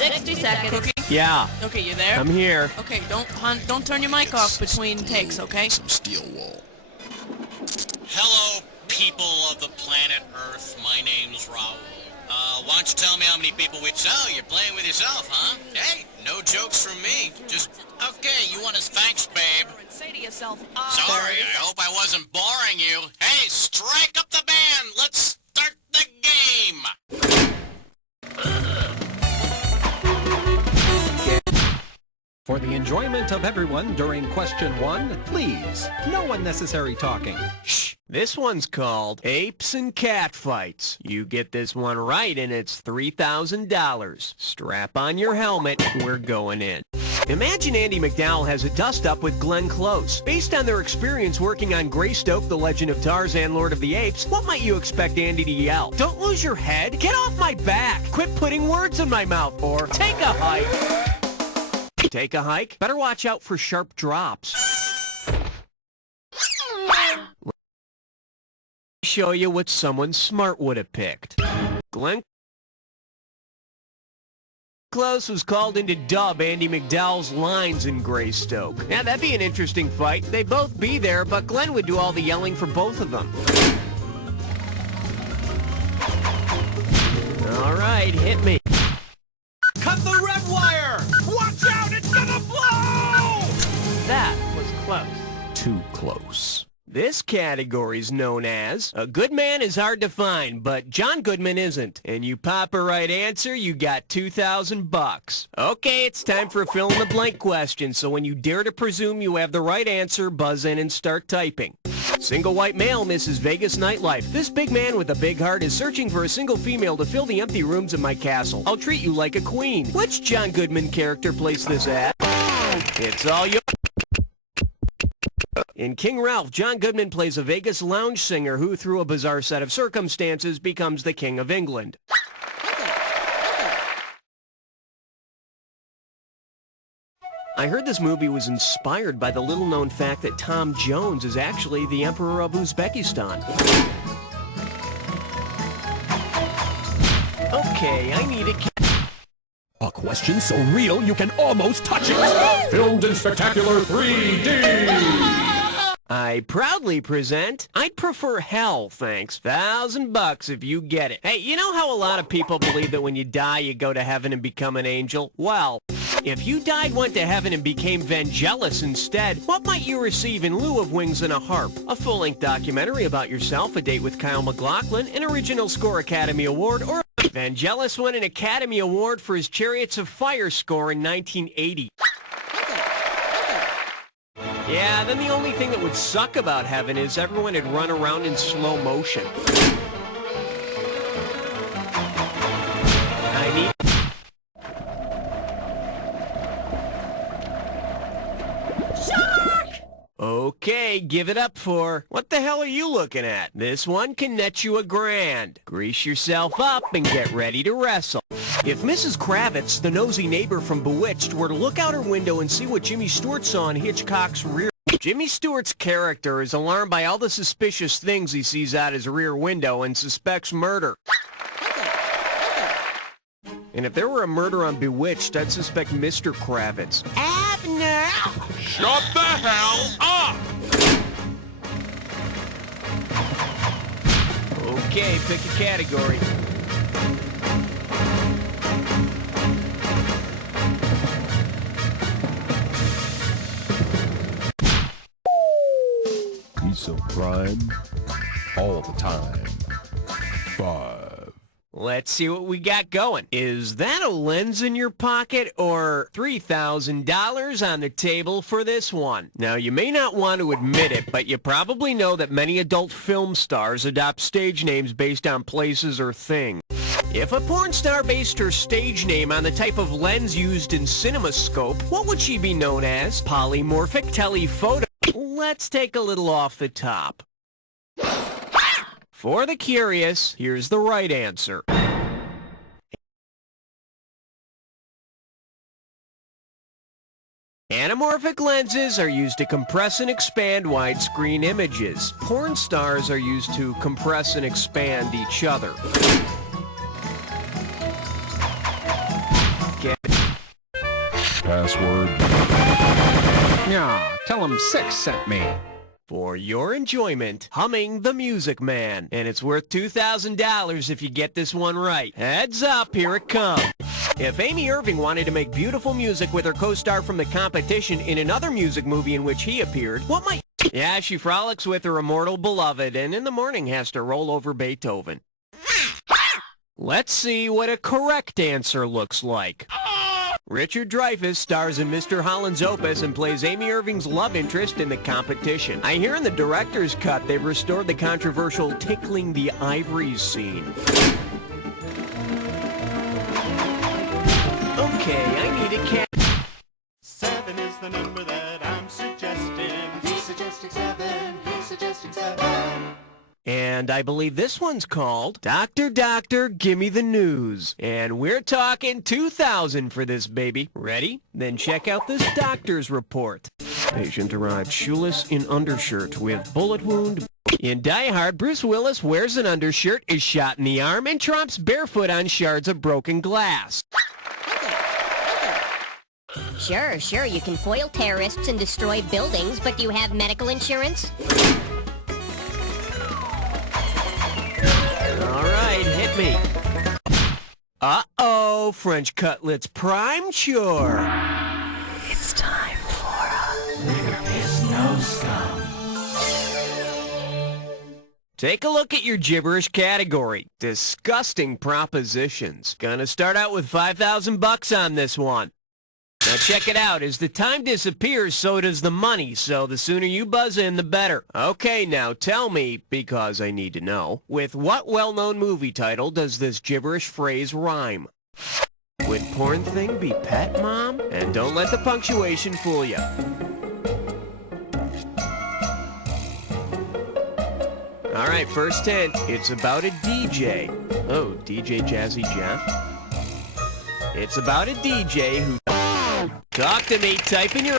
60 seconds. Cookie? Yeah, Okay, you there? I'm here. Okay, don't turn your mic off between takes, okay? Some steel wool. Hello, people of the planet Earth. My name's Raul. Why don't you tell me how many people we... So, you're playing with yourself, huh? Hey, no jokes from me. Just... Okay, you want us... Thanks, babe. Say to yourself, Sorry, I hope I wasn't boring you. Hey, strike up the band! Let's start the game! For the enjoyment of everyone during question 1, please, no unnecessary talking. Shh. This one's called Apes and Catfights. You get this one right and it's $3,000. Strap on your helmet, we're going in. Imagine Andy McDowell has a dust-up with Glenn Close. Based on their experience working on Greystoke, The Legend of Tarzan, Lord of the Apes, what might you expect Andy to yell? Don't lose your head? Get off my back! Quit putting words in my mouth! Or take a hike! Take a hike? Better watch out for sharp drops. Let me show you what someone smart would have picked. Glenn Close was called in to dub Andy McDowell's lines in Greystoke. Now, that'd be an interesting fight. They'd both be there, but Glenn would do all the yelling for both of them. All right, hit me. Cut the red wire! Watch out, it's gonna blow! That was close. Too close. This category's known as, a good man is hard to find, but John Goodman isn't. And you pop a right answer, you got $2,000. Okay, it's time for a fill-in-the-blank question, so when you dare to presume you have the right answer, buzz in and start typing. Single white male misses Vegas nightlife. This big man with a big heart is searching for a single female to fill the empty rooms in my castle. I'll treat you like a queen. Which John Goodman character plays this ad? It's all yours. In King Ralph, John Goodman plays a Vegas lounge singer who, through a bizarre set of circumstances, becomes the King of England. I heard this movie was inspired by the little-known fact that Tom Jones is actually the Emperor of Uzbekistan. Okay, I need a question so real you can almost touch it. Filmed in spectacular 3D. I proudly present, I'd prefer hell, thanks. $1,000 if you get it. Hey, you know how a lot of people believe that when you die, you go to heaven and become an angel? Well, if you died, went to heaven, and became Vangelis instead, what might you receive in lieu of wings and a harp? A full-length documentary about yourself, a date with Kyle MacLachlan, an original score Academy Award, or Vangelis won an Academy Award for his Chariots of Fire score in 1980. Yeah, then the only thing that would suck about heaven is everyone would run around in slow motion. I need... Shark! Okay, give it up for... What the hell are you looking at? This one can net you $1,000. Grease yourself up and get ready to wrestle. If Mrs. Kravitz, the nosy neighbor from Bewitched, were to look out her window and see what Jimmy Stewart saw in Hitchcock's rear... Jimmy Stewart's character is alarmed by all the suspicious things he sees out his rear window and suspects murder. And if there were a murder on Bewitched, I'd suspect Mr. Kravitz. Abner! Shut the hell up! Okay, pick a category. Piece of crime all the time. 5. Let's see what we got going. Is that a lens in your pocket or $3,000 on the table for this one? Now, you may not want to admit it, but you probably know that many adult film stars adopt stage names based on places or things. If a porn star based her stage name on the type of lens used in CinemaScope, what would she be known as? Polymorphic telephoto. Let's take a little off the top. For the curious, here's the right answer. Anamorphic lenses are used to compress and expand widescreen images. Porn stars are used to compress and expand each other. Okay. password? Yeah, tell him 6 sent me. For your enjoyment, Humming the Music Man. And it's worth $2,000 if you get this one right. Heads up, here it comes. If Amy Irving wanted to make beautiful music with her co-star from the competition in another music movie in which he appeared, what might... Yeah, she frolics with her immortal beloved and in the morning has to roll over Beethoven. Let's see what a correct answer looks like. Richard Dreyfuss stars in Mr. Holland's Opus and plays Amy Irving's love interest in the competition. I hear in the director's cut they've restored the controversial tickling the ivories scene. Okay, I need a cat. 7 is the number that I'm suggesting. He's suggesting 7. He's suggesting 7. And I believe this one's called Doctor, Gimme the News. And we're talking 2,000 for this baby. Ready? Then check out this doctor's report. Patient arrived shoeless in undershirt with bullet wound. In Die Hard, Bruce Willis wears an undershirt, is shot in the arm, and tromps barefoot on shards of broken glass. Sure, you can foil terrorists and destroy buildings, but do you have medical insurance? All right, hit me. Uh-oh, French cutlets prime chore. It's time for a licorice snowstorm. Take a look at your gibberish category. Disgusting propositions. Gonna start out with $5,000 on this one. Now check it out. As the time disappears, so does the money. So the sooner you buzz in, the better. Okay, now tell me, because I need to know, with what well-known movie title does this gibberish phrase rhyme? Would porn thing be pet, Mom? And don't let the punctuation fool you. All right, first hint. It's about a DJ. Oh, DJ Jazzy Jeff? It's about a DJ who... Talk to me, type in your...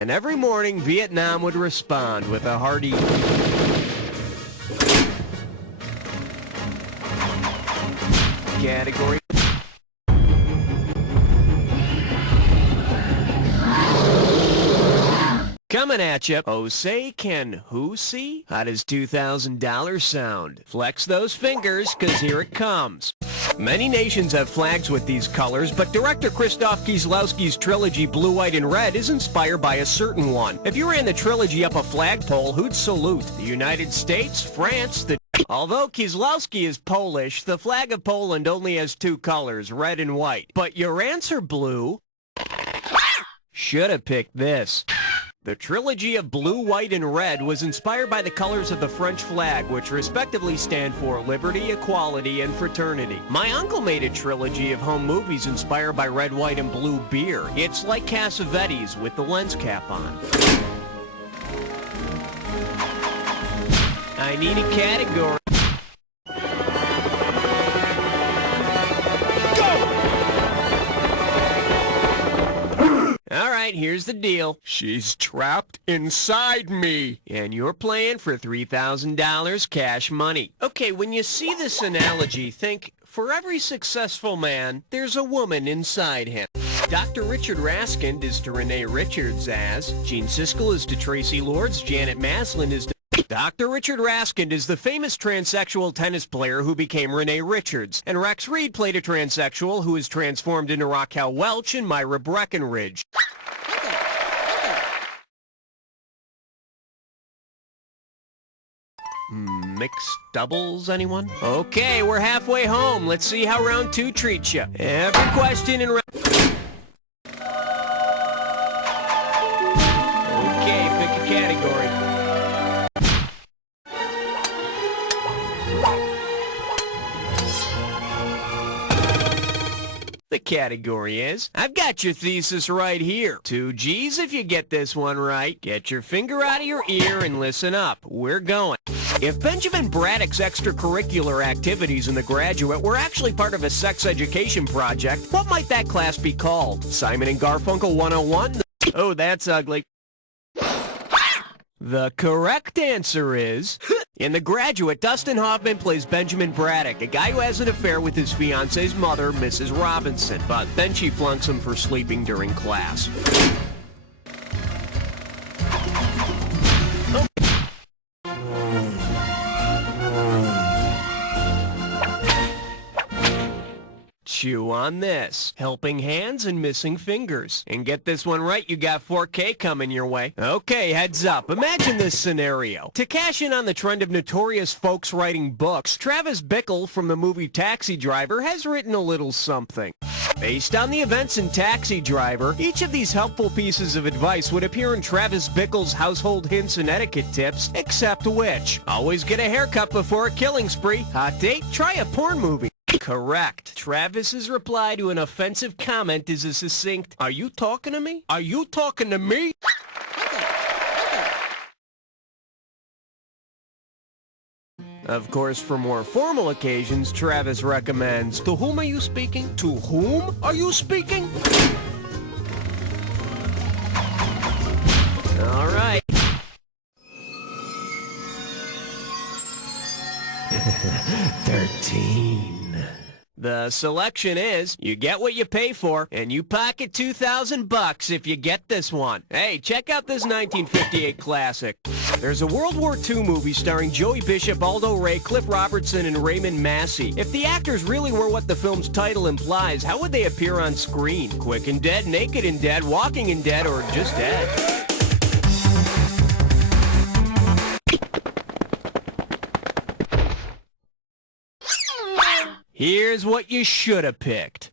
And every morning, Vietnam would respond with a hearty... category... Coming at you. Oh, say, can who see? How does $2,000 sound? Flex those fingers, because here it comes. Many nations have flags with these colors, but director Krzysztof Kieslowski's trilogy Blue, White, and Red is inspired by a certain one. If you ran the trilogy up a flagpole, who'd salute? The United States, France, the... Although Kieslowski is Polish, the flag of Poland only has 2 colors, red and white. But your answer, Blue... Should have picked this. The trilogy of Blue, White, and Red was inspired by the colors of the French flag, which respectively stand for liberty, equality, and fraternity. My uncle made a trilogy of home movies inspired by red, white, and blue beer. It's like Cassavetes with the lens cap on. I need a category. All right, here's the deal. She's trapped inside me. And you're playing for $3,000 cash money. Okay, when you see this analogy, think, for every successful man, there's a woman inside him. Dr. Richard Raskind is to Renee Richards as, Gene Siskel is to Tracy Lords, Janet Maslin is to... Dr. Richard Raskind is the famous transsexual tennis player who became Renee Richards, and Rex Reed played a transsexual who is transformed into Raquel Welch and Myra Breckenridge. Mixed doubles, anyone? Okay, we're halfway home. Let's see how round 2 treats you. Every question in round... Okay, pick a category. The category is, I've got your thesis right here. 2 G's if you get this one right. Get your finger out of your ear and listen up. We're going. If Benjamin Braddock's extracurricular activities in The Graduate were actually part of a sex education project, what might that class be called? Simon and Garfunkel 101? Oh, that's ugly. The correct answer is In The Graduate, Dustin Hoffman plays Benjamin Braddock, a guy who has an affair with his fiance's mother, Mrs. Robinson, but then she flunks him for sleeping during class. Chew on this. Helping hands and missing fingers. And get this one right, you got 4K coming your way. Okay, heads up. Imagine this scenario. To cash in on the trend of notorious folks writing books, Travis Bickle from the movie Taxi Driver has written a little something. Based on the events in Taxi Driver, each of these helpful pieces of advice would appear in Travis Bickle's household hints and etiquette tips, except which? Always get a haircut before a killing spree. Hot date? Try a porn movie. Correct. Travis's reply to an offensive comment is a succinct, "Are you talking to me? Are you talking to me?" Of course, for more formal occasions, Travis recommends, "To whom are you speaking? To whom are you speaking?" All right. 13. The selection is, you get what you pay for, and you pocket $2,000 if you get this one. Hey, check out this 1958 classic. There's a World War II movie starring Joey Bishop, Aldo Ray, Cliff Robertson, and Raymond Massey. If the actors really were what the film's title implies, how would they appear on screen? Quick and dead, naked and dead, walking and dead, or just dead? Here's what you should have picked.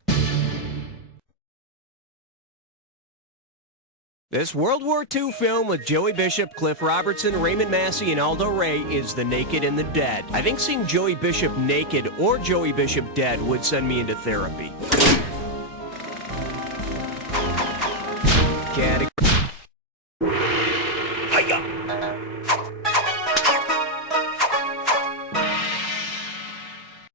This World War II film with Joey Bishop, Cliff Robertson, Raymond Massey, and Aldo Ray is The Naked and the Dead. I think seeing Joey Bishop naked or Joey Bishop dead would send me into therapy.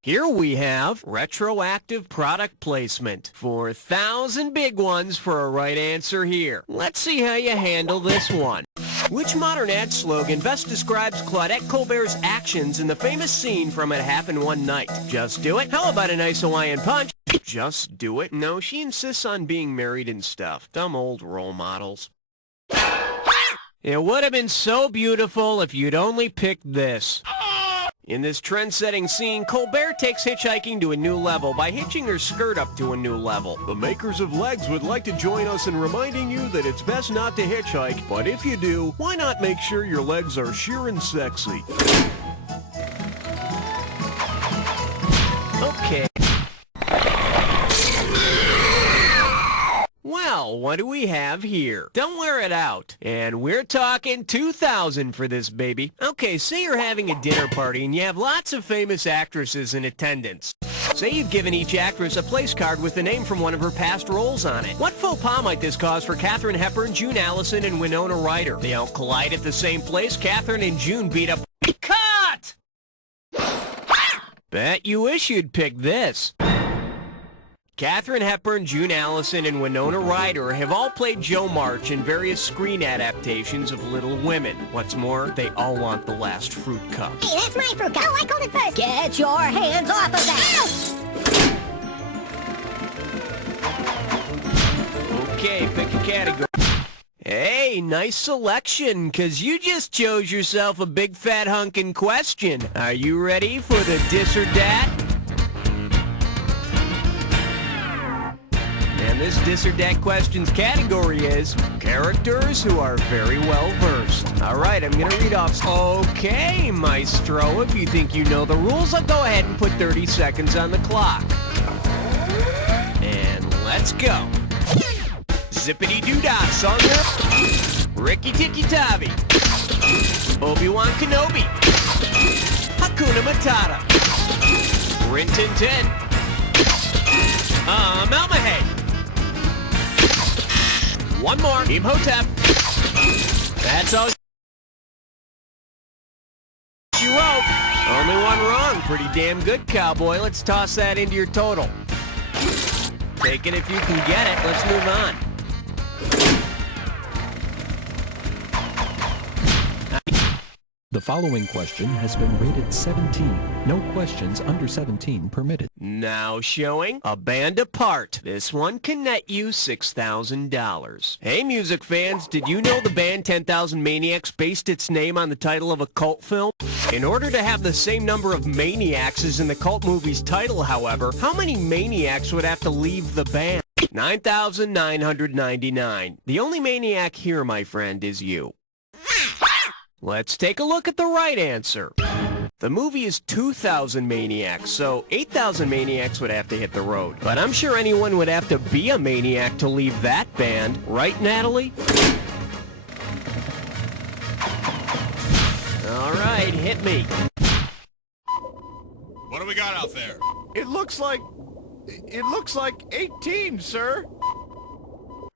Here we have retroactive product placement. 4,000 big ones for a right answer here. Let's see how you handle this one. Which modern ad slogan best describes Claudette Colbert's actions in the famous scene from It Happened One Night? Just do it? How about a nice Hawaiian punch? Just do it? No, she insists on being married and stuff. Dumb old role models. It would have been so beautiful if you'd only picked this. In this trend-setting scene, Colbert takes hitchhiking to a new level by hitching her skirt up to a new level. The makers of legs would like to join us in reminding you that it's best not to hitchhike, but if you do, why not make sure your legs are sheer and sexy? Okay. Well, what do we have here? Don't wear it out. And we're talking $2,000 for this baby. Okay, say you're having a dinner party and you have lots of famous actresses in attendance. Say you've given each actress a place card with the name from one of her past roles on it. What faux pas might this cause for Katharine Hepburn, June Allison, and Winona Ryder? They all collide at the same place. Katharine and June beat up... Cut! Bet you wish you'd picked this. Katharine Hepburn, June Allison, and Winona Ryder have all played Jo March in various screen adaptations of Little Women. What's more, they all want the last fruit cup. Hey, that's my fruit cup. Oh, I called it first. Get your hands off of that. Ouch! Okay, pick a category. Hey, nice selection, 'cause you just chose yourself a big fat hunkin' question. Are you ready for the dis or dat? And this dis or dat questions category is characters who are very well versed. All right, I'm gonna read off. Okay, maestro, if you think you know the rules, I'll go ahead and put 30 seconds on the clock. And let's go. Zippity-doo-dah, Songer. Ricky-tikki-tavi. Obi-Wan Kenobi. Hakuna Matata. Rin Tin Tin. Malmahay. One more. Imhotep. That's all you wrote. Only one wrong. Pretty damn good, cowboy. Let's toss that into your total. Take it if you can get it. Let's move on. The following question has been rated 17. No questions under 17 permitted. Now showing A Band Apart. This one can net you $6,000. Hey music fans, did you know the band 10,000 Maniacs based its name on the title of a cult film? In order to have the same number of maniacs as in the cult movie's title, however, how many maniacs would have to leave the band? 9,999. The only maniac here, my friend, is you. Let's take a look at the right answer. The movie is 2,000 Maniacs, so 8,000 Maniacs would have to hit the road. But I'm sure anyone would have to be a maniac to leave that band. Right, Natalie? All right, hit me. What do we got out there? It looks like 18, sir.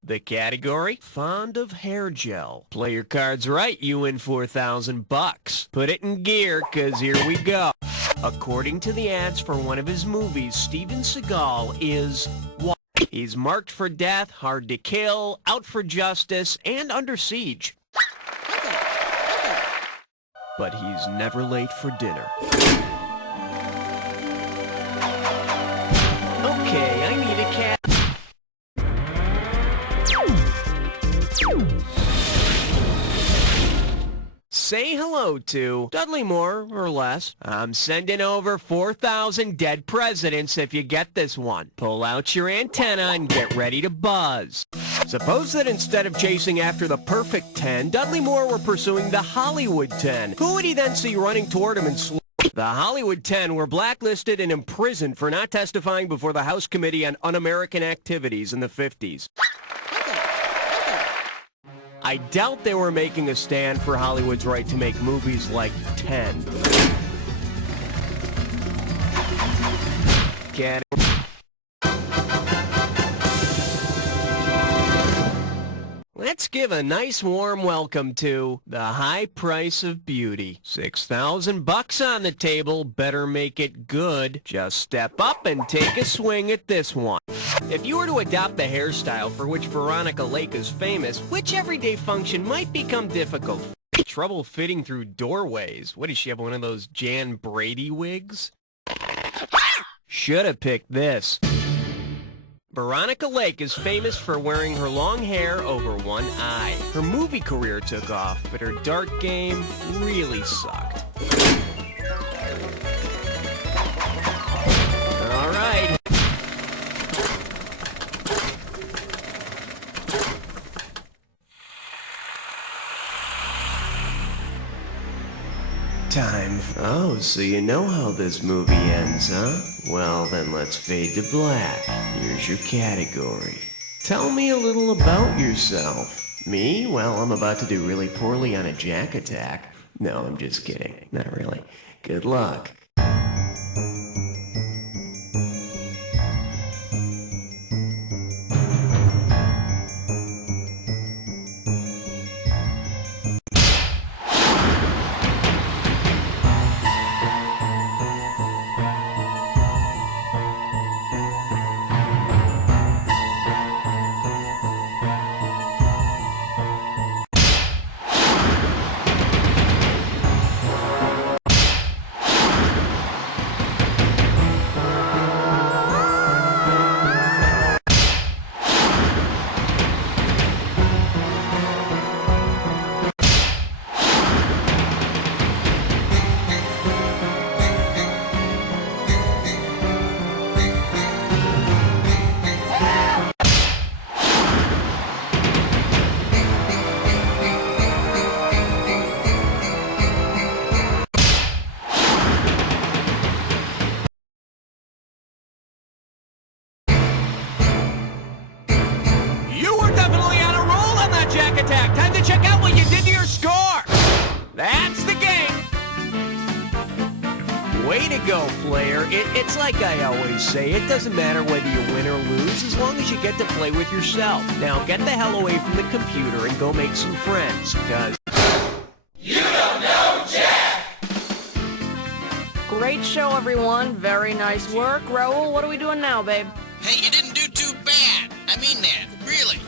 The category, fond of hair gel. Play your cards right, you win $4,000. Put it in gear, 'cause here we go. According to the ads for one of his movies, Steven Seagal is what? He's marked for death, hard to kill, out for justice, and under siege. But he's never late for dinner. Okay, I need a cat. Say hello to Dudley Moore, or less. I'm sending over 4,000 dead presidents if you get this one. Pull out your antenna and get ready to buzz. Suppose that instead of chasing after the perfect 10, Dudley Moore were pursuing the Hollywood 10. Who would he then see running toward him and slow? The Hollywood 10 were blacklisted and imprisoned for not testifying before the House Committee on Un-American Activities in the 50s. I doubt they were making a stand for Hollywood's right to make movies like 10. Get it? Let's give a nice warm welcome to the high price of beauty. $6,000 on the table, better make it good. Just step up and take a swing at this one. If you were to adopt the hairstyle for which Veronica Lake is famous, which everyday function might become difficult? Trouble fitting through doorways. What does she have, one of those Jan Brady wigs? Should have picked this. Veronica Lake is famous for wearing her long hair over one eye. Her movie career took off, but her dart game really sucked. All right. Time. Oh, so you know how this movie ends, huh? Well, then let's fade to black. Here's your category. Tell me a little about yourself. Me? Well, I'm about to do really poorly on a jack attack. No, I'm just kidding. Not really. Good luck. Attack. Time to check out what you did to your score. That's the game. Way to go, player. It's like I always say, it doesn't matter whether you win or lose as long as you get to play with yourself. Now get the hell away from the computer and go make some friends, because you don't know Jack! Great show, everyone. Very nice work. Raoul, what are we doing now, babe? Hey, you didn't do too bad. I mean that, really.